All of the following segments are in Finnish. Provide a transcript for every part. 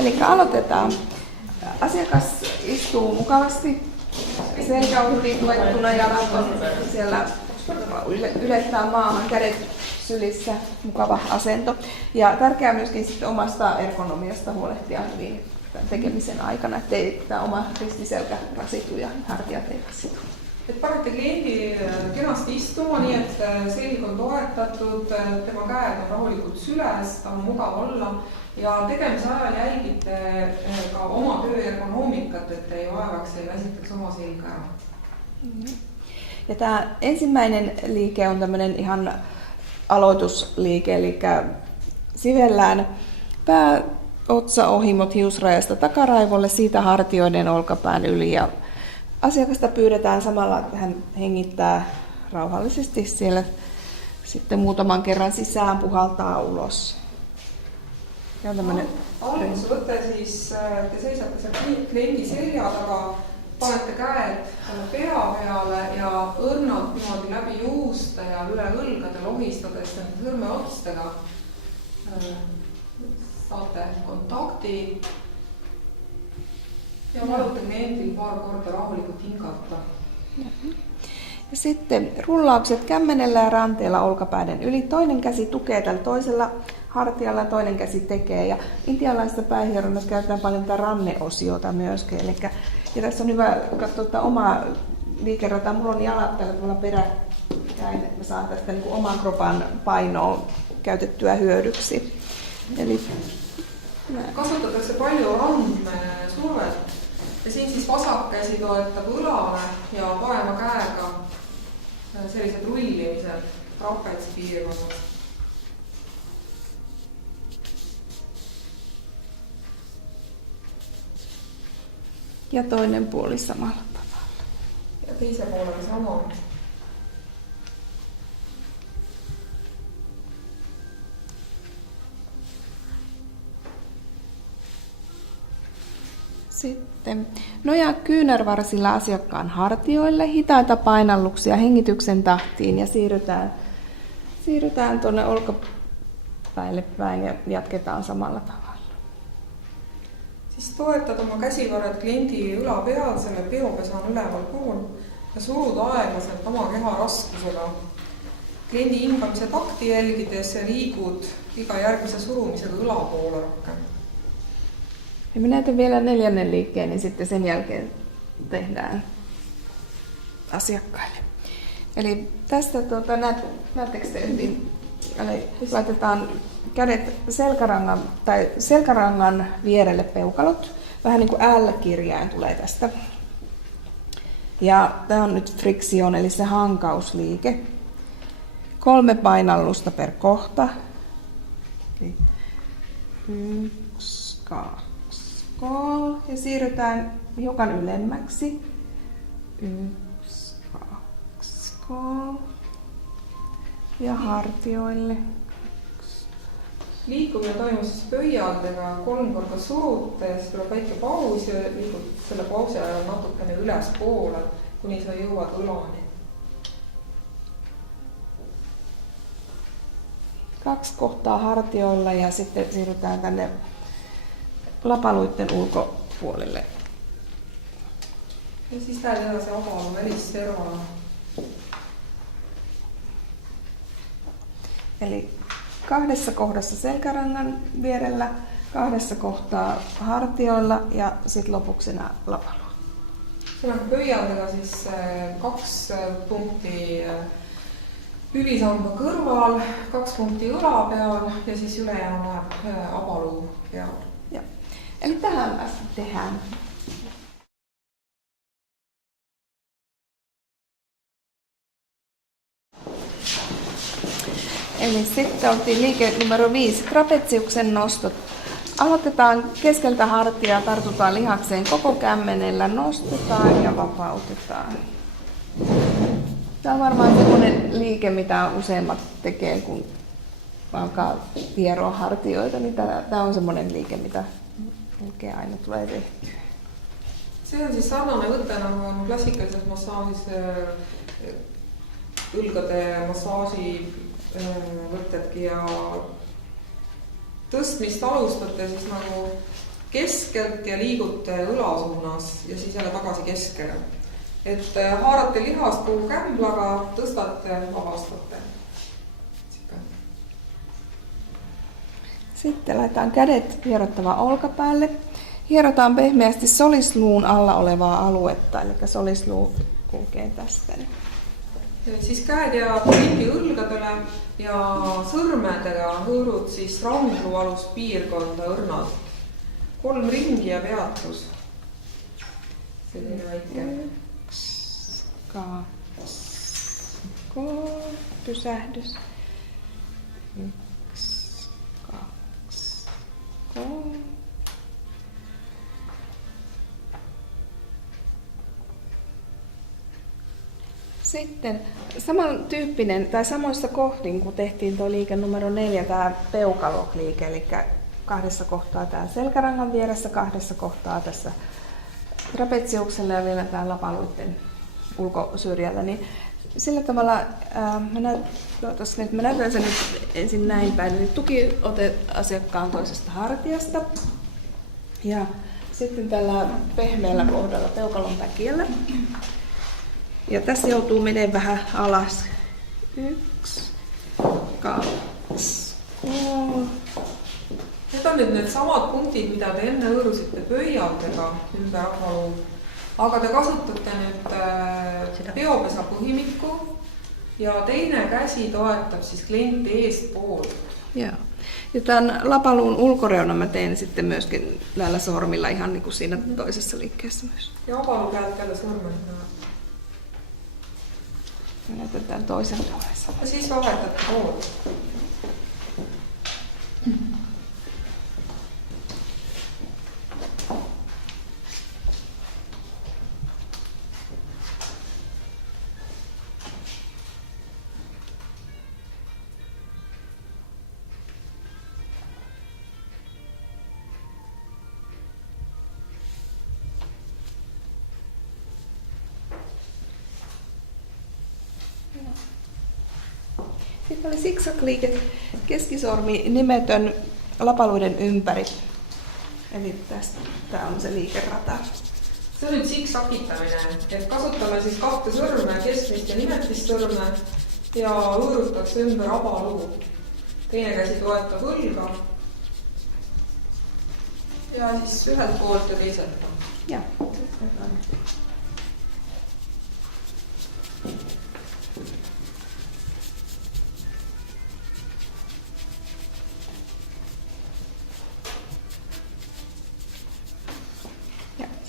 Eli aloitetaan. Asiakas istuu mukavasti, selkä on hyvin tuettuna, jalat on siellä ylettää maahan, kädet sylissä, mukava asento. Ja tärkeää myöskin sitten omasta ergonomiasta huolehtia hyvin tämän tekemisen aikana, ettei tämä oma ristiselkä rasitu ja hartiat ei rasitu. Et panete kliendi kenasti istuma, nii et selg on toetatud, tema käed on rahulikult süles, ta on mugav olla ja tegemise ajal jälgite ka oma töö ergonoomikat, et ei vaevaks, ei väsitaks oma selga ära. Ja tämä ensimmäinen liike on tämmöinen ihan aloitusliike, eli sivellään pää, otsa, ohimot hiusrajasta takaraivolle, siitä hartioiden olkapään yli ja asiakasta pyydetään samalla, että hän hengittää rauhallisesti siellä sitten muutaman kerran sisään, puhaltaa ulos. Ja Algusvõte siis te seisate seal kliendi selja taga, panete käed selle pea peale ja õrnalt niimoodi läbi juuste ja üle õlgade lohistades sõrmeotstega saate kontakti. Ja valute klientil paar korda rahulikult hingata. Ja sitten rullaukset kämmenellä ja ranteella olkapäiden yli. Toinen käsi tukee tällä toisella hartialla ja toinen käsi tekee. Ja intialaisessa päähieronnassa käytetään paljon tätä ranneosiota myöskin. Ja tässä on hyvä katsoa tätä omaa liikerataa. Mulla on jalat tällä tavalla peräkkäin, että mä saan tästä niin kuin oman kropan painoa käytettyä hyödyksi. Eli kasutatakse palju randmesurvet ja siin siis vasak käsi toetab õlale ja parema käega sellised rullimised trapetspiirkonnad. Ja toinen puoli samalla tavalla. Ja teise puolella sama. Sitten nojaa kyynärvarsilla asiakkaan hartioille, hitaita painalluksia hengityksen tahtiin ja siirrytään tuonne olkapäille päin ja jatketaan samalla tavalla. Siis toetad oma käsivarred kliendi õla peal, selle peopesaan üleval pool ja surud aeglaselt oma keha raskusega. Kliendi hingamise takti jälgides liigud iga järgmise surumisega õla poole rohkem. Ja mä näytän vielä neljännen liikkeen, niin sitten sen jälkeen tehdään asiakkaille. Eli tästä näettekö te hyvin? Eli laitetaan kädet selkärangan vierelle peukalot. Vähän niin kuin L-kirjain tulee tästä. Ja tämä on nyt friction, eli se hankausliike. 3 painallusta per kohta. Eli 1, 2, 3. Ja siirrytään hiukan ylemmäksi. 1, 2, 3. Ja hartioille. Liikumine toimub siis pöialdega 3 korda surute ja siis tuleb väike paus ja liigud selle pausi ajal natukene ülespoole, kuni sa jõuad õlani. 2 kohtaa hartioilla ja sitten siirrytään tänne lapaluiden ulkopuolelle. Ja siis lähed edasi avalu välisservana. Eli 2 kohdassa selkärangan vierellä, 2 kohtaa hartioilla ja sitten lopuksi lapalu. Seal on pöialdega siis 2 punkti hüvisamba kõrval, 2 punkti õla peal ja siis ülejäänu läheb abalu peal. Ja. Eli tähän asti tehdään. Eli sitten oltiin liike numero 5, trapetsiuksen nostot. Aloitetaan keskeltä hartiaa, tartutaan lihakseen koko kämmenellä, nostetaan ja vapautetaan. Tämä on varmaan sellainen liike, mitä useimmat tekee, kun alkaa hieroa hartioita, niin tämä on sellainen liike, mitä oikein aina tulee tehtyä. See on siis sarnane võte nagu on klassikalises massaažis õlgade massaaži võtedki ja tõstmist alustate siis nagu keskelt ja liigute õla suunas ja siis jälle tagasi keskele. Et haarate lihast kogu kämblaga, tõstate, vabastate. Sitten laitetaan kädet hierottava olkapäälle. Hierotaan pehmeästi solisluun alla olevaa aluetta, eli solisluu kulkee tästä. Siis käed ja kliendi õlgadele ja sõrmedega hõõrud siis randluu aluspiirkonda õrnalt. 3 ringi ja peatus. Selline väike. 1, 2, 3, pysähdys. 1, 2, 3. Sitten samantyyppinen tai samoissa kohdin, kun tehtiin tuo liike numero 4, tämä peukaloliike, eli 2 kohtaa tää selkärangan vieressä, 2 kohtaa tässä trapetsiuksella ja vielä tää lapaluiden ulkosyrjällä, niin sillä tavalla mä näytän sen nyt ensin näin päin, eli tukiote asiakkaan toisesta hartiasta ja sitten tällä pehmeällä kohdalla peukalon päkiällä. Ja tässä joutuu menemään vähän alas. 1, 2, 3. Need on nüüd needsamad punktid, mida te enne hõõrusite pöialdega ümber rapaluu. Aga te kasutate nüüd peopesa põhimikku ja teine käsi toetab siis klienti eestpoolt. Joo. Ja tämän lapaluun ulkoreunan mä teen sitten myöskin näillä sormilla ihan niin kuin siinä toisessa liikkeessä myös. Ja lapaluu käät jälle sõrmedega. Näytetään toisen puolessa. Ja siis vahetate poolt. Sitten oli zigzag-liike, keskisormi nimetön lapaluiden ympäri. Eli tästä tää on se liikerata. See on nüüd zigzagitamine, et kasutame siis 2 sõrme, keskmist ja nimetist sõrme ja hõõrutakse ümber abaluu. Teine käsi toetab õlga ja siis ühelt poolt ja teiselt poolt. Joo.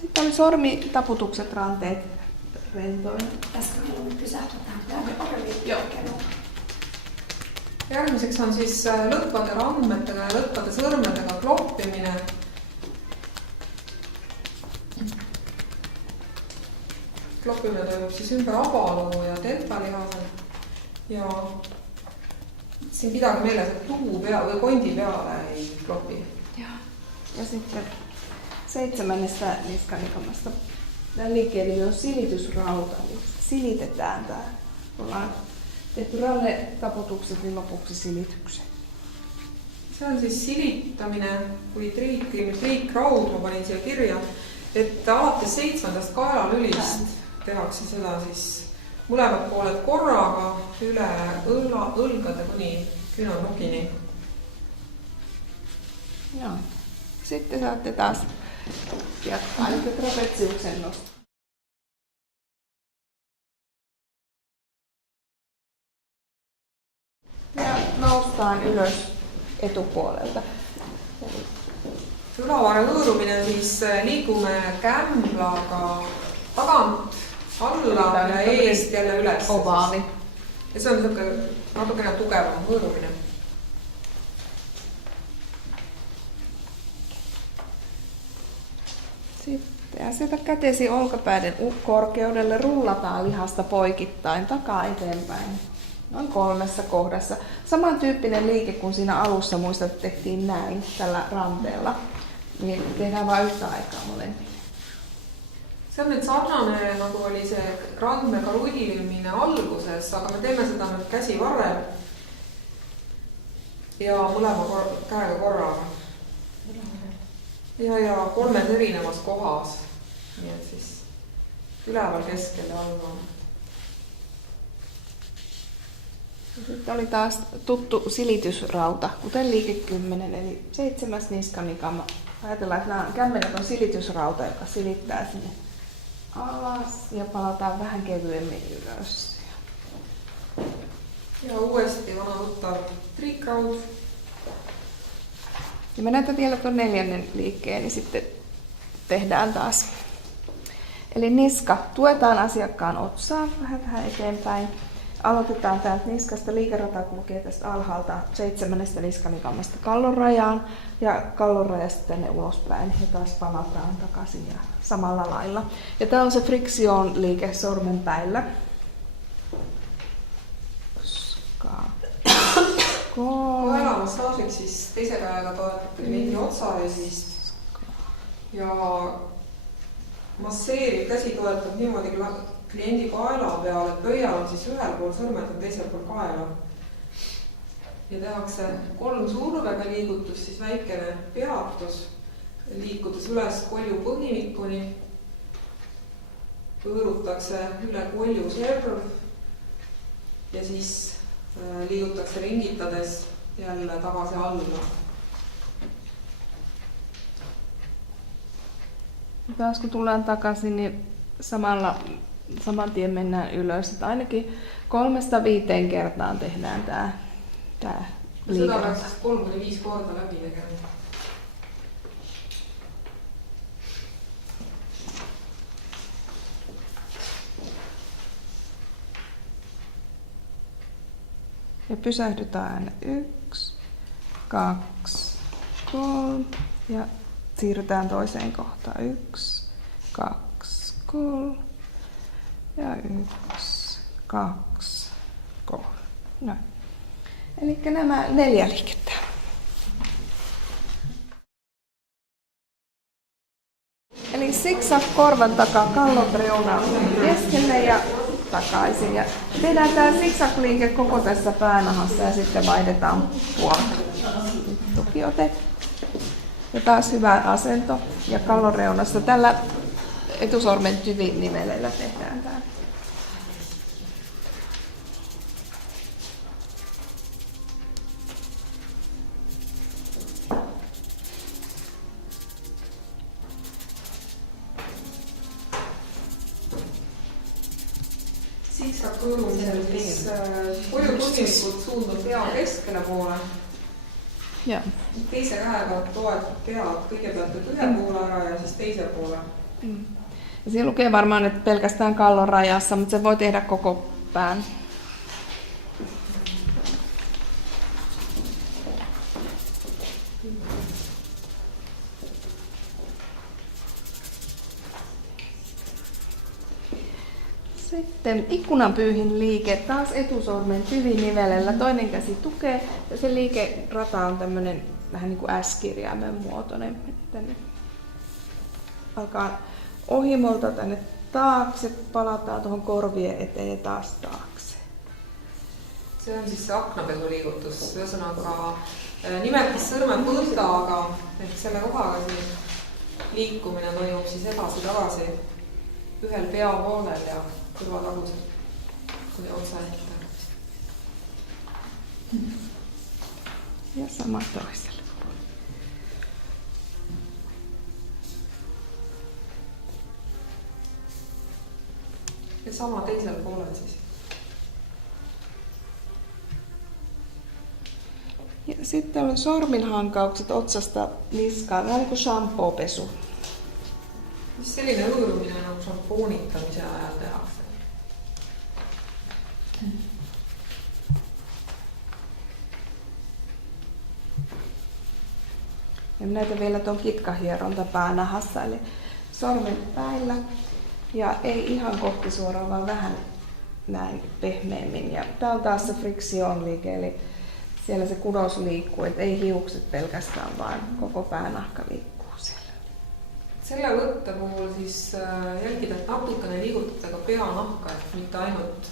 Sitten oli sormitaputukset ranteet rentoina. Tästä haluamme pysähtyä tähän. Joo. Järgmiseks on siis lõtvade randmetega ja lõtvade sõrmedega kloppimine. Kloppimine toimub siis ümber abaluu ja deltalihasel. Ja siin pidage meeles, et tuu pea või kondi peale ei klopi. Ja sitten 7. niskanikamasta. Tämän liikkeen nimi on silitysrauta. Eli silitetään tää. Ollaan tehty rannetaputukset, niin lopuksi silityksen. See on siis silitamine või triikraud, ma panin siia kirja, et alates 7. kaelalülist tehakse seda siis mõlemad pooled korraga üle õlgade kuni kynänukini. Joo. Sitten saatte taas jatkaa nyt trapetsiuksen nosto. Ja noustaan ylös etupuolelta. Ülavare hõõrumine siis liigume kämblaga tagant alla ja eest jälle üles. Ovaali. Ja see on natukene tugevam hõõrumine. Sitten aseta kätesi olkapäiden korkeudelle, rullataan lihasta poikittain takaa eteenpäin. Noin 3 kohdassa. Samantyyppinen liike kuin siinä alussa, muistat, että tehtiin näin tällä ranteella. Niin tehdään vain yhtä aikaa molemmille. See on nüüd sarnane, nagu oli see randmega rullimine alguses, aga me teeme seda nüüd käsi varrel ja mõlema käega korraga. ja 3 erinevas kohas. Nii et siis üleval, keskel ja alla. Sitten oli taas tuttu silitysrauta, kuten liike 10, eli 7. niskanikama. Ajatellaan, että nämä kämmenet on silitysrauta, joka silittää sinne alas ja palataan vähän kevyemmin ylös. Ja uudesti vanha tuttav triikraud. Ja mä näytän vielä tuon 4. liikkeen, niin sitten tehdään taas. Eli niska. Tuetaan asiakkaan otsaa vähän eteenpäin. Aloitetaan täältä niskasta. Liikerata kulkee tästä alhaalta 7. niskanikamasta kallonrajaan ja kallonrajasta tänne ulospäin. Ja taas palataan takaisin ja samalla lailla. Ja tää on se friktion liike sormenpäillä. Koela massaažiks siis teise käega toetate kliendi otsa ja siis masseerib, käsi toetab niimoodi kliendi kaela peal, et pöial on siis ühel pool sõrmed ja teisel pool kaela. Ja tehakse 3 survega liigutus, siis väikene peatus, liikudes üles kolju põhimikuni. Pöörutakse üle kolju serv ja siis liigutakse ringitades jälle tagasi alla. Taas kun tullaan takaisin, niin saman tien mennään ylös. Että ainakin 3-5 kertaan tehdään tää liikerata. Sitä peaks 3-5 korda läbi tegema. Ja pysähdytään aina 1, 2, 3 ja siirrytään toiseen kohtaan. 1, 2, 3 ja 1, 2, 3. Noin. Eli nämä 4 liikettä. Eli zigzag korvan takaa kallon reunaan keskelle ja takaisin. Ja tehdään tämä zigzag-liike koko tässä päänahassa ja sitten vaihdetaan puolta. Tukiote. Ja taas hyvä asento ja kallon reunassa. Tällä etusormen tyvinivelellä tehdään tämä. Zigzag-kõõrumisel siis koljupõhjalikult suundub pea keskele poole. Ja. Teise käega toetab pead kõigepealt ühe poole ära ja siis teise poole. Ja siinä lukee varmaan, että pelkästään kallon rajassa, mutta se voi tehdä koko pään. Sitten ikkunanpyyhin liike, taas etusormen tyvinivelellä, toinen käsi tukee ja se liikerata on tämmöinen vähän niin kuin S-kirjaimen muotoinen. Tänne alkaa ohimolta tänne taakse, palataan tuohon korvien eteen ja taas taakse. See on siis see aknapesuliigutus, ühesõnaga nimetas sõrme põldaga, et selle kohaga siin liikumine toimub siis edasi-tagasi ühel peavoolel ja kõrvatagusel kuni otsa ette. Ja sama toisella. Ja sama teisel poolel siis. Ja sitten on sorminhankaukset otsasta niskaan, vähän niin kuin shampoopesu. Mis selline õõrumine nagu šampoonitamise ajal tehakse? Ja näitä vielä tuon kitkahieronta päänahassa, eli sormen päillä ja ei ihan kohti suoraan, vaan vähän näin pehmeämmin. Ja tää on taas se friction liike, eli siellä se kudos liikkuu, et ei hiukset pelkästään, vaan koko päänahka liikkuu siellä. Selle võtte puhul siis jälgida, et natukene liigutada ka peanahka, et mitte ainult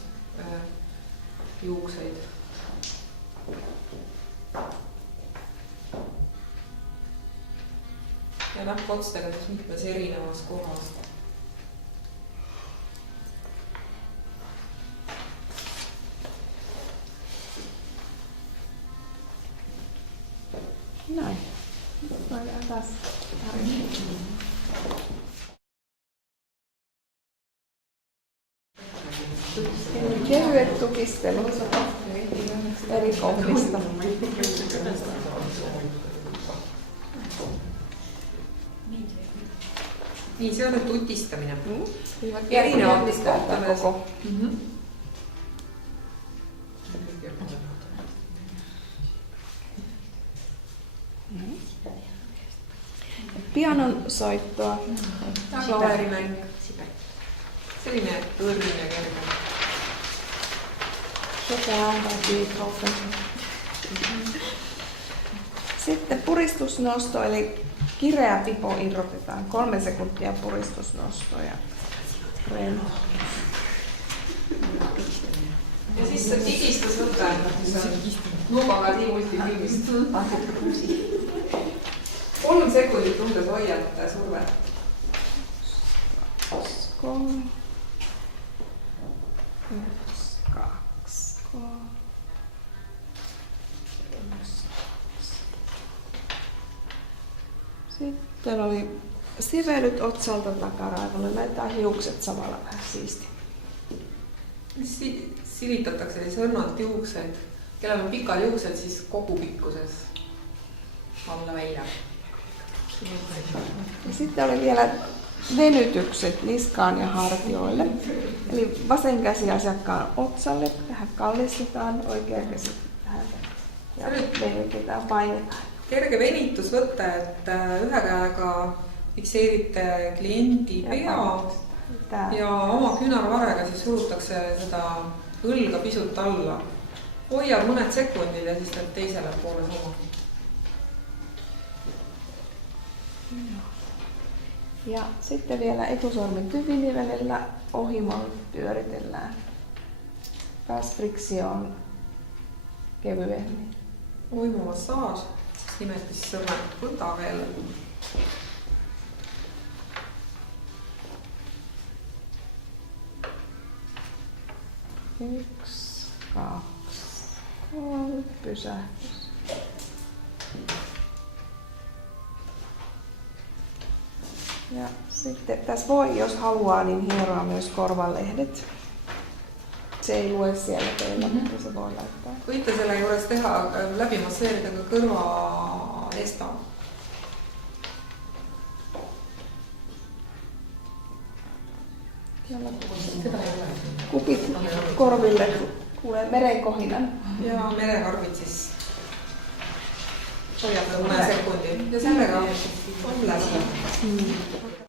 juukseid. ja näpuotstega siis mitmes erinevas kohas. Näin. Voidaan taas tarkemmin. Kevyet tukistelu eri kohdista. Nii, see on nüüd tutistamine. Erinevates kohtades. Pianon soittoa. Klaverimäng. Selline õrn ja kerge. Sitten puristusnosto, eli kireä pipo irrotetaan. 3 sekuntia puristusnosto ja rento. Ja siis see tigistusvõte, mis on nubaga tiimultifilmist. 3 sekundit umbes hoiate survet. 3, 1, 2, 3. Sitten oli sivelyt otsalta takaraivolle. Laitetaan hiukset samalla vähän siisti. Silitatakse siis õrnalt juuksed. Kellel on pikad juuksed, siis kogu pikkuses alla välja. Ja sitten oli vielä venytykset niskaan ja hartioille. Eli vasen käsi asiakkaan otsalle, tähän kallistetaan, oikea käsi tähän ja venytetään, painetaan. Kerge venitusvõte, et ühe käega fikseerite kliendi pea ja oma küünarvarega siis surutakse seda õlga pisut alla. Hoiab mõned sekundid ja siis teed teisele poole sama. Ja sitten vielä etusormen tyvinivelillä ohimolla pyöritellään. Taas friktsioon kevyemmin. Oimumassaaž, siis nimelt siis sõrmed võta veel. 1, 2, 3, pysähdys. Ja sitten tässä voi, jos haluaa, niin hieroa myös korvalehdet. Se ei lue siellä teillä, mutta se voi laittaa. Võite selle juures teha läbi masseerida ka kõrvaesta. Kupit korville, kuulee merenkohinan. Ja merekarvid siis hoiate mõne sekundi ja sellega on läbi.